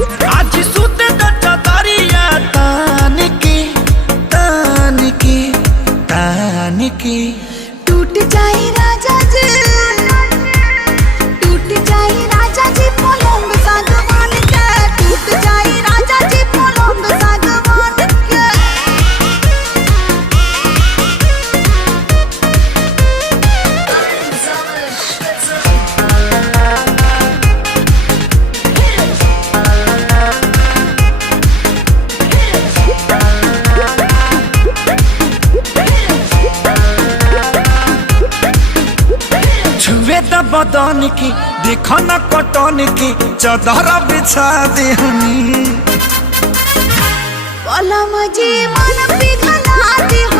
आज सुते दरिया तान के टूट जाए राजा जी, टूट जाए राजा जी पलंग सागवान के, टूट जाए राजा जी पलंग सागवान के। छुए द बदन की देखो न कटन की चादर बिछा देहनी। पलम जी मन पिघला दे